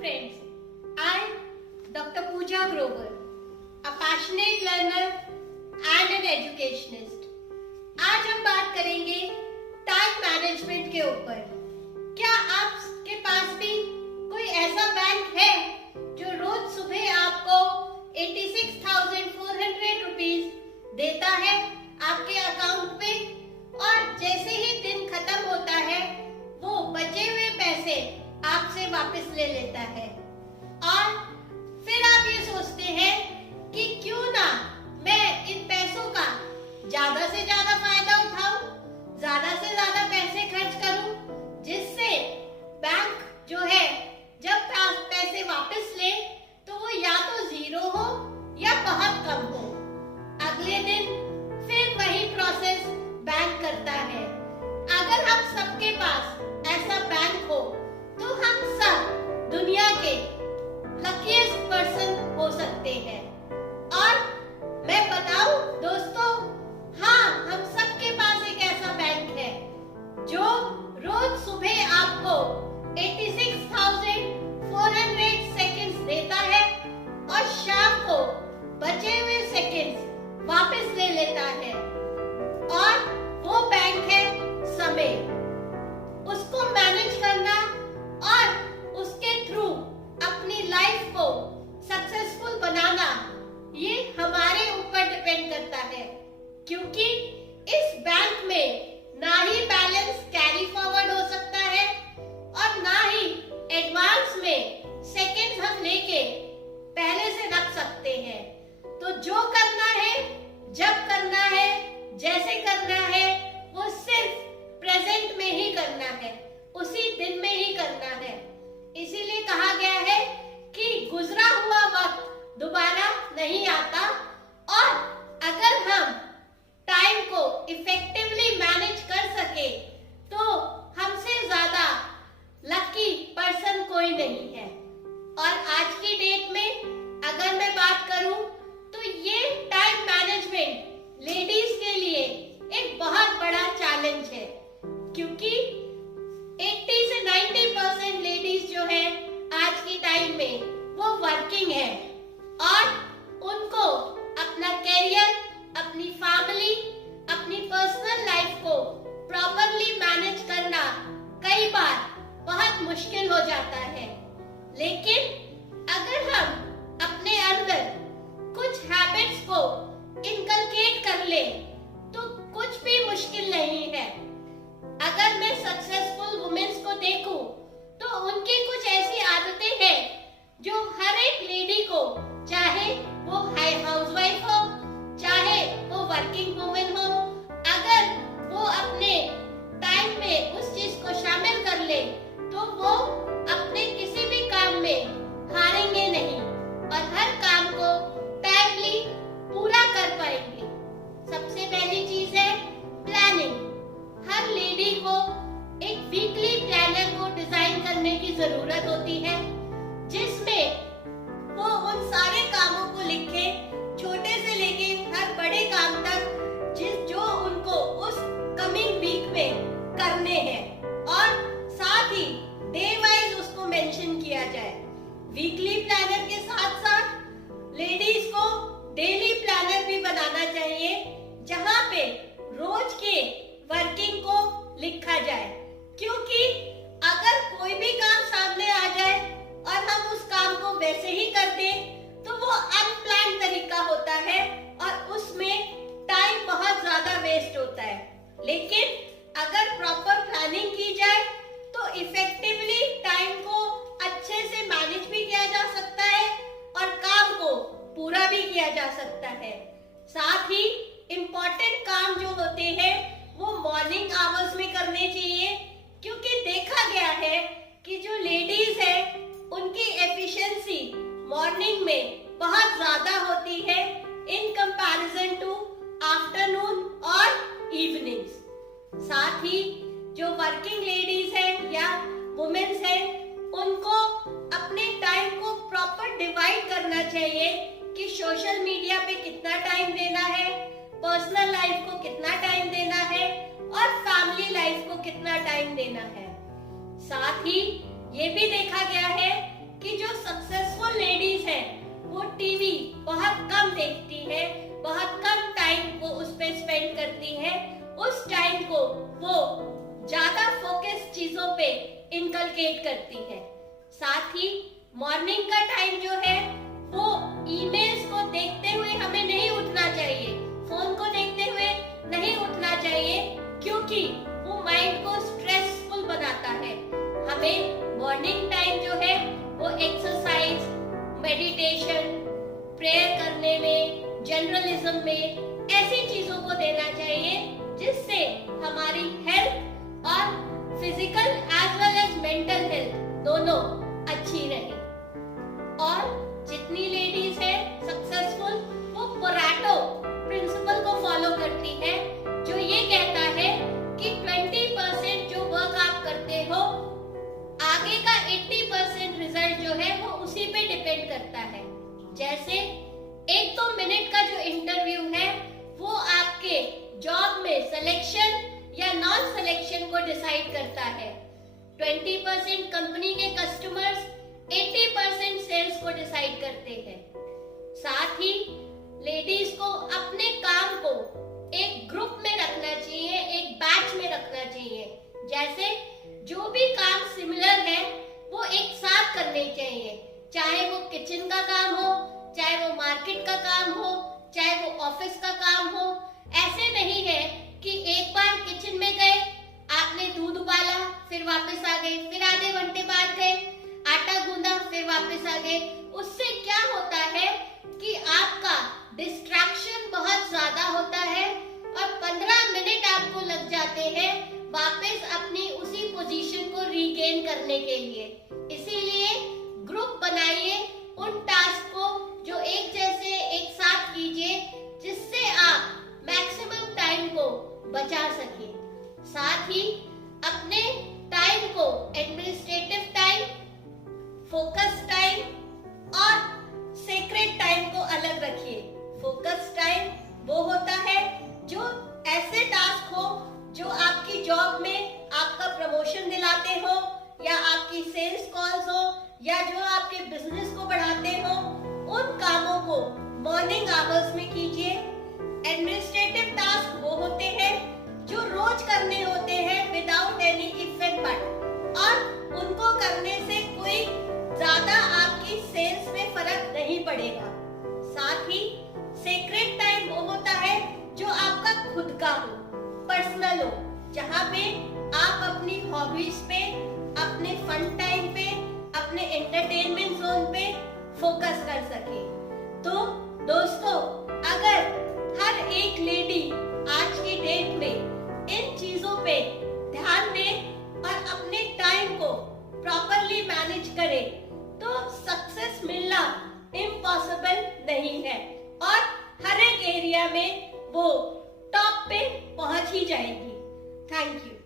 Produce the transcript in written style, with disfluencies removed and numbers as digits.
Friends, I, Dr. Pooja Grover, a passionate learner and an educationist. आज हम बात करेंगे टाइम मैनेजमेंट के ऊपर। क्या आपके पास भी कोई ऐसा बैंक है जो रोज सुबह आपको 86,400 रुपीज देता है आपके अकाउंट पे, और जैसे ही दिन खत्म होता है वो बचे हुए पैसे आपसे वापस ले लेता है, और फिर आप ये सोचते हैं कि क्यों ना मैं इन पैसों का ज्यादा से ज्यादा फायदा उठाऊं, ज्यादा से ज्यादा पैसे खर्च करूं, जिससे बैंक जो है जब पैसे वापस ले तो वो या तो जीरो हो या बहुत कम हो। अगले दिन फिर वही प्रोसेस बैंक करता है। अगर हम सबके पास ऐसा बैंक हो तो हम सब दुनिया के लकीएस्ट पर्सन हो सकते हैं। और मैं बताऊं दोस्तों, हाँ, हम सबके पास एक ऐसा बैंक है जो रोज सुबह आपको 86,400 सेकंड्स देता है और शाम को बचे हुए सेकंड्स वापस ले लेता है, और वो बैंक है समय। उसको मैनेज करना और उसके थ्रू अपनी लाइफ को सक्सेसफुल बनाना, ये हमारे ऊपर डिपेंड करता है, क्योंकि इस बैंक में ना ही बैलेंस कैरी फॉरवर्ड हो सकता है और ना ही एडवांस में सेकंड्स हम लेके पहले से रख सकते हैं। तो जो करना है, जब करना है, जैसे करना है, वो सिर्फ प्रेजेंट में ही करना है, उसी दिन में ही करना है। इसीलिए कहा गया है कि गुजरा हुआ वक्त दोबारा नहीं आता, और अगर हम टाइम को इफेक्टिवली मैनेज कर सके तो हमसे ज्यादा लकी पर्सन कोई नहीं है। और आज की डेट में अगर मैं बात करूं तो ये टाइम मैनेजमेंट लेडीज के लिए एक बहुत बड़ा चैलेंज है, क्योंकि 80 से 90% लेडीज जो है आज की टाइम में वो वर्किंग है, और उनको अपना कैरियर, अपनी फैमिली, अपनी पर्सनल लाइफ को प्रॉपरली मैनेज करना कई बार बहुत मुश्किल हो जाता है। लेकिन अगर हम अपने अंदर कुछ हैबिट्स को इनकलकेट कर ले तो कुछ भी मुश्किल नहीं है। अगर मैं सक्सेसफुल वुमेन्स को देखूं तो उनकी कुछ ऐसी आदतें हैं जो हर एक लेडी को, चाहे वो हाउसवाइफ हो, चाहे वो वर्किंग वुमेन हो, अगर वो अपने टाइम में उस चीज को शामिल कर ले तो वो अपने किसी भी काम में हारेंगे नहीं और हर काम को टाइमली पूरा कर पाएंगे। सबसे पहली चीज है प्लानिंग। हर लेडी को एक वीकली प्लानर को डिजाइन करने की जरूरत होती है, जिसमें वो उन सारे कामों को लिखे, छोटे से लेके हर बड़े काम तक, जो उनको उस कमिंग वीक में करने हैं, और साथ ही डे वाइज उसको मेंशन किया जाए। वीकली प्लानर के साथ साथ लेडीज को डेली प्लानर भी बनाना चाहिए, जहां पे रोज के वर्किंग को लिखा जाए, क्योंकि अगर कोई भी काम सामने आ जाए और हम उस काम को वैसे ही कर दें तो वो अनप्लान्ड तरीका होता है और उसमें टाइम बहुत ज्यादा वेस्ट होता है। लेकिन अगर प्रॉपर प्लानिंग की जाए तो इफेक्टिवली टाइम को अच्छे से मैनेज भी किया जा सकता है और काम को पूरा भी किया जा सकता है। साथ ही इम्पोर्टेंट काम जो होते हैं वो मॉर्निंग आवर्स में करने चाहिए, क्योंकि देखा गया है कि जो लेडीज है उनकी एफिशिएंसी मॉर्निंग में बहुत ज्यादा होती है इन कंपैरिजन टू आफ्टरनून और इवनिंग्स। साथ ही जो वर्किंग लेडीज है या वुमेन्स है, उनको अपने टाइम को प्रॉपर डिवाइड करना चाहिए कि सोशल मीडिया पे कितना टाइम देना है, पर्सनल लाइफ को कितना टाइम देना है और फैमिली लाइफ को कितना टाइम देना है। साथ ही ये भी देखा गया है कि ज्यादा फोकस चीजों पे इनकलकेट करती है। साथ ही मॉर्निंग का टाइम जो है वो ईमेल्स को देखते हुए हमें नहीं उठना चाहिए, फोन को देखते हुए नहीं उठना चाहिए, क्योंकि वो माइंड को स्ट्रेसफुल बनाता है। हमें मॉर्निंग टाइम जो है वो एक्सरसाइज, मेडिटेशन, प्रेयर करने में, जर्नलिज्म में ऐसी चीजों को देना चाहिए जिससे हमारी हेल्थ और physical as well as mental health दोनों अच्छी रहे। और जितनी लेडीज है सक्सेसफुल, वो पोरेटो प्रिंसिपल को फॉलो करती है, जो ये कहता है कि 20% जो वर्क आप करते हो, आगे का 80% रिजल्ट जो है वो उसी पे डिपेंड करता है। जैसे 1-2 मिनट का जो इंटरव्यू है वो आपके जॉब में सिलेक्शन या नॉन सिलेक्शन को डिसाइड करता है। 20% कंपनी के कस्टमर्स 80% सेल्स को डिसाइड करते हैं। साथ ही लेडीज को अपने काम को एक ग्रुप में रखना चाहिए, एक बैच में रखना चाहिए। जैसे जो भी काम सिमिलर है वो एक साथ करने चाहिए, चाहे वो किचन का काम हो, चाहे वो मार्केट का काम हो, चाहे वो ऑफिस का काम हो। ऐसे नहीं है कि एक बार किचन में गए, आपने दूध उबाला, फिर वापस आ गए, फिर आधे घंटे बाद गए, आटा गूंदा, फिर वापस आ गए। उससे क्या होता है कि आपका डिस्ट्रैक्शन बहुत ज्यादा होता है और 15 मिनट आपको लग जाते हैं वापस अपनी उसी पोजीशन को रीगेन करने के लिए। इसीलिए ग्रुप बनाइए, उन टास्क को जो एक जैसे एक साथ कीजिए, जिससे आप मैक्सिमम टाइम को बचा सके। साथ ही अपने टाइम को एडमिनिस्ट्रेटिव टाइम, फोकस टाइम और सेक्रेट टाइम को अलग रखिए। फोकस टाइम वो होता है जो ऐसे टास्क हो जो आपकी जॉब में आपका प्रमोशन दिलाते हो, या आपकी सेल्स कॉल्स हो, या जो आपके बिजनेस को बढ़ाते हो, उन कामों को मॉर्निंग आवर्स में कीजिए। एडमिनिस्ट्रेटिव टास्क वो होते हैं जो रोज करने होते हैं without any if and but, और उनको करने से कोई ज्यादा आपकी सेल्स में फर्क नहीं पड़ेगा। साथ ही सेक्रेट टाइम वो होता है जो आपका खुद का हो, पर्सनल हो, जहाँ पे आप अपनी हॉबीज पे, अपने फन टाइम पे, अपने एंटरटेनमेंट जोन पे फोकस कर सके। तो दोस्तों, अगर हर एक लेडी आज की डेट में इन चीजों पे ध्यान दे और अपने टाइम को प्रॉपरली मैनेज करे, तो सक्सेस मिलना इम्पॉसिबल नहीं है और हर एक एरिया में वो टॉप पे पहुंच ही जाएगी। Thank you.